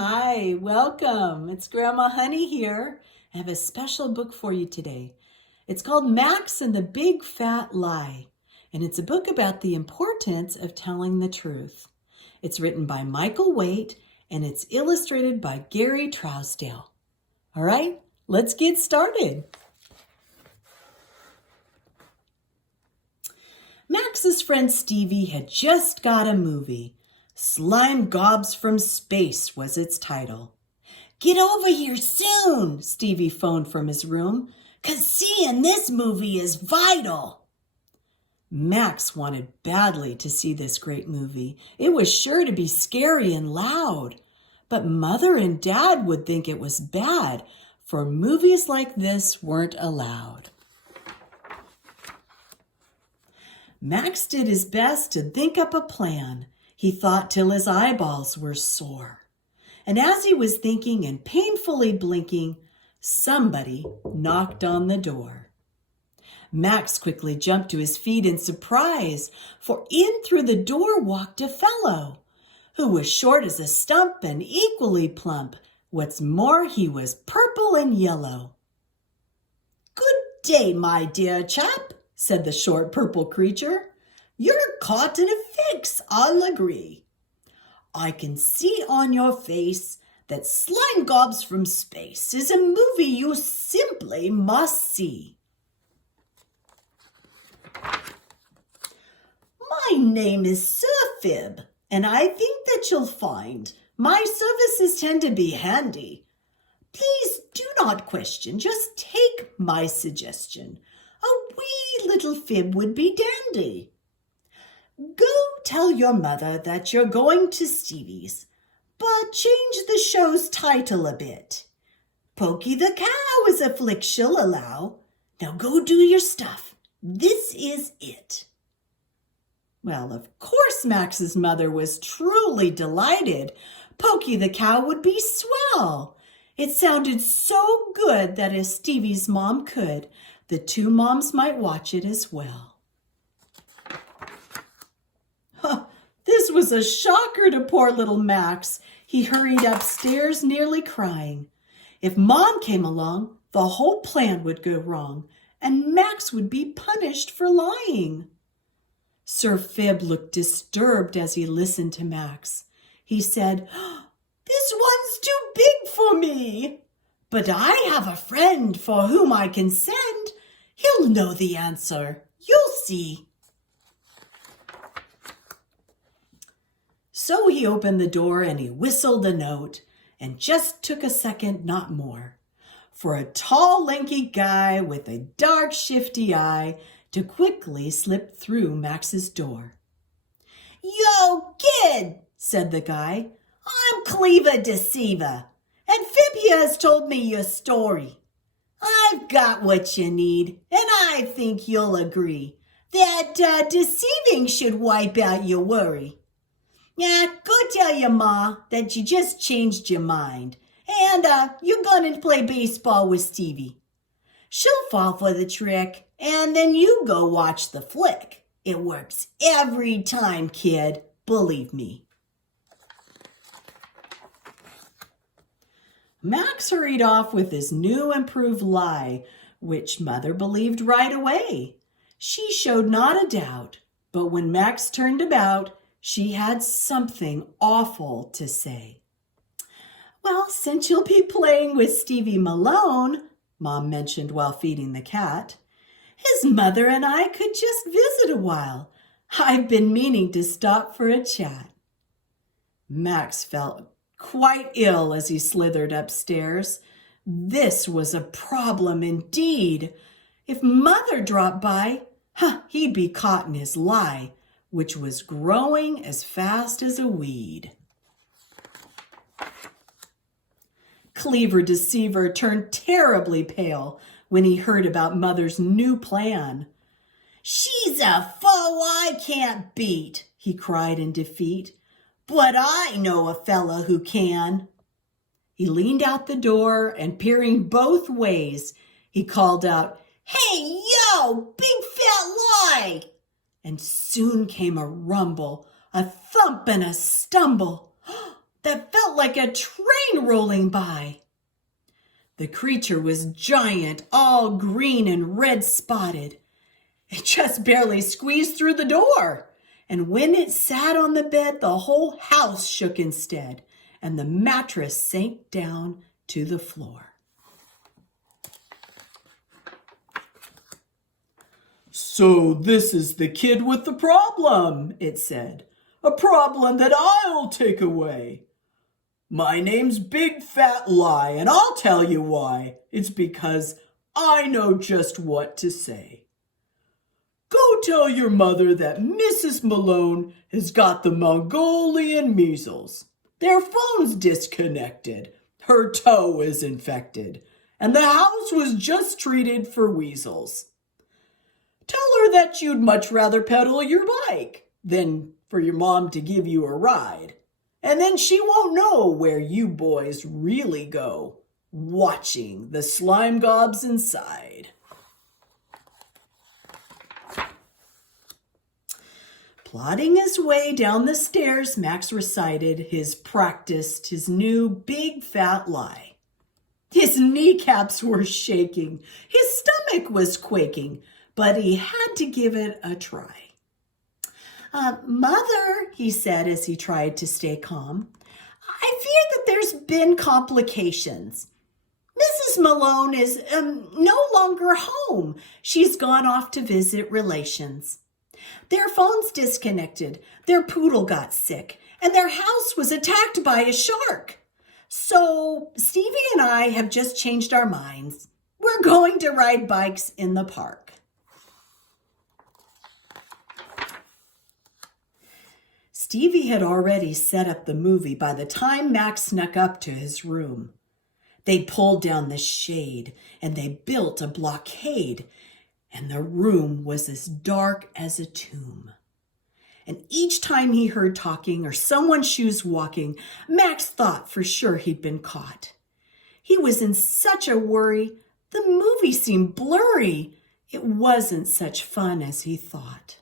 Hi, welcome. It's Grandma Honey here. I have a special book for you today. It's called Max and the Big Fat Lie, and it's a book about the importance of telling the truth. It's written by Michael Waite, and it's illustrated by Gary Trousdale. All right, let's get started. Max's friend Stevie had just got a movie. Slime Gobs from Space was its title. "Get over here soon," Stevie phoned from his room, "'cause seeing this movie is vital." Max wanted badly to see this great movie. It was sure to be scary and loud. But Mother and Dad would think it was bad, for movies like this weren't allowed. Max did his best to think up a plan. He thought till his eyeballs were sore. And as he was thinking and painfully blinking, somebody knocked on the door. Max quickly jumped to his feet in surprise, for in through the door walked a fellow who was short as a stump and equally plump. What's more, he was purple and yellow. "Good day, my dear chap," said the short purple creature. "You're caught in a fix, I'll agree. I can see on your face that Slime Gobs from Space is a movie you simply must see. My name is Sir Fib, and I think that you'll find my services tend to be handy. Please do not question, just take my suggestion. A wee little fib would be dandy. Go tell your mother that you're going to Stevie's, but change the show's title a bit. Pokey the cow is a flick she'll allow. Now go do your stuff. This is it." Well, of course Max's mother was truly delighted. Pokey the cow would be swell. It sounded so good that if Stevie's mom could, the two moms might watch it as well. This was a shocker to poor little Max. He hurried upstairs, nearly crying. If Mom came along, the whole plan would go wrong, and Max would be punished for lying. Sir Fib looked disturbed as he listened to Max. He said, "This one's too big for me. But I have a friend for whom I can send. He'll know the answer. You'll see." So he opened the door and he whistled a note, and just took a second, not more, for a tall, lanky guy with a dark, shifty eye to quickly slip through Max's door. "Yo, kid," said the guy, "I'm Cleaver Deceiver, and Fib here has told me your story. I've got what you need, and I think you'll agree that deceiving should wipe out your worry. Yeah, go tell your ma that you just changed your mind, and you're going to play baseball with Stevie. She'll fall for the trick, and then you go watch the flick. It works every time, kid, believe me." Max hurried off with his new improved lie, which Mother believed right away. She showed not a doubt, but when Max turned about, she had something awful to say. "Well, since you'll be playing with Stevie Malone," Mom mentioned while feeding the cat, "his mother and I could just visit a while. I've been meaning to stop for a chat." Max felt quite ill as he slithered upstairs. This was a problem indeed. If Mother dropped by, he'd be caught in his lie, which was growing as fast as a weed. Cleaver Deceiver turned terribly pale when he heard about Mother's new plan. "She's a foe I can't beat," he cried in defeat. "But I know a fella who can." He leaned out the door and, peering both ways, he called out, "Hey, yo, big fat lie!" And soon came a rumble, a thump and a stumble. that felt like a train rolling by. The creature was giant, all green and red spotted. It just barely squeezed through the door. And when it sat on the bed, the whole house shook instead, and the mattress sank down to the floor. "So this is the kid with the problem," it said. "A problem that I'll take away. My name's Big Fat Lie, and I'll tell you why. It's because I know just what to say. Go tell your mother that Mrs. Malone has got the Mongolian measles. Their phone's disconnected, her toe is infected, and the house was just treated for weasels. Tell her that you'd much rather pedal your bike than for your mom to give you a ride. And then she won't know where you boys really go, watching the slime gobs inside." Plodding his way down the stairs, Max recited his new big fat lie. His kneecaps were shaking, his stomach was quaking, but he had to give it a try. "Mother," he said as he tried to stay calm, "I fear that there's been complications. Mrs. Malone is no longer home. She's gone off to visit relations. Their phone's disconnected, their poodle got sick, and their house was attacked by a shark. So Stevie and I have just changed our minds. We're going to ride bikes in the park." Stevie had already set up the movie by the time Max snuck up to his room. They pulled down the shade and they built a blockade, and the room was as dark as a tomb. And each time he heard talking or someone's shoes walking, Max thought for sure he'd been caught. He was in such a worry, the movie seemed blurry. It wasn't such fun as he thought.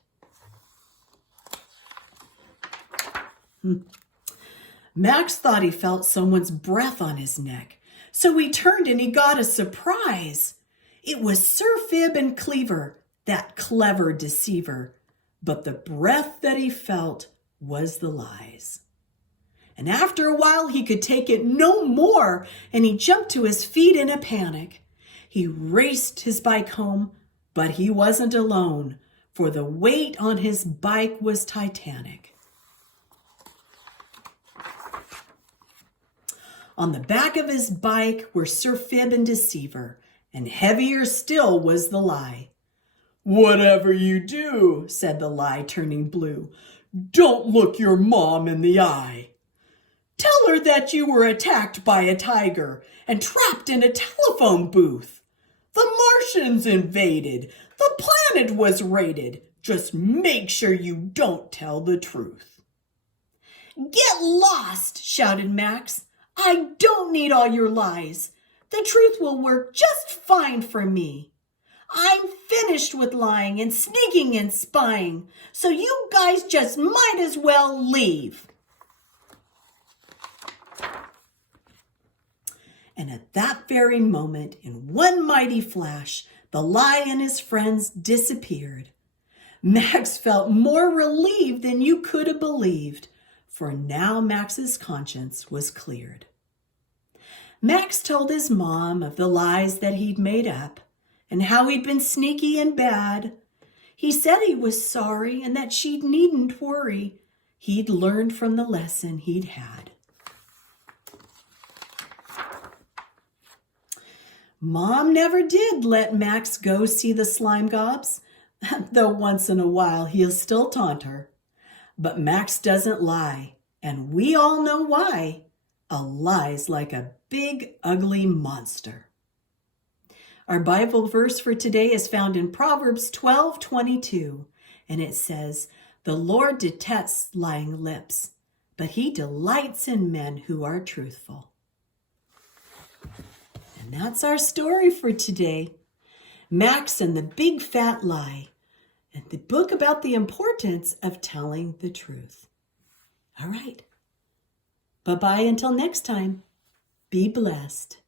Max thought he felt someone's breath on his neck, so he turned and he got a surprise. It was Sir Fib and Cleaver, that clever deceiver, but the breath that he felt was the lies. And after a while he could take it no more, and he jumped to his feet in a panic. He raced his bike home, but he wasn't alone, for the weight on his bike was titanic. On the back of his bike were Sir Fib and Deceiver, and heavier still was the lie. "Whatever you do," said the lie, turning blue, "don't look your mom in the eye. Tell her that you were attacked by a tiger and trapped in a telephone booth. The Martians invaded. The planet was raided. Just make sure you don't tell the truth." "Get lost," shouted Max. "I don't need all your lies. The truth will work just fine for me. I'm finished with lying and sneaking and spying, so you guys just might as well leave." And at that very moment, in one mighty flash, the lie and his friends disappeared. Max felt more relieved than you could have believed, for now Max's conscience was cleared. Max told his mom of the lies that he'd made up and how he'd been sneaky and bad. He said he was sorry and that she needn't worry. He'd learned from the lesson he'd had. Mom never did let Max go see the slime gobs, though once in a while he'll still taunt her. But Max doesn't lie, and we all know why. A lie's like a big, ugly monster. Our Bible verse for today is found in Proverbs 12:22, and it says, "The Lord detests lying lips, but he delights in men who are truthful." And that's our story for today. Max and the Big Fat Lie, and the book about the importance of telling the truth. All right. Bye-bye until next time. Be blessed.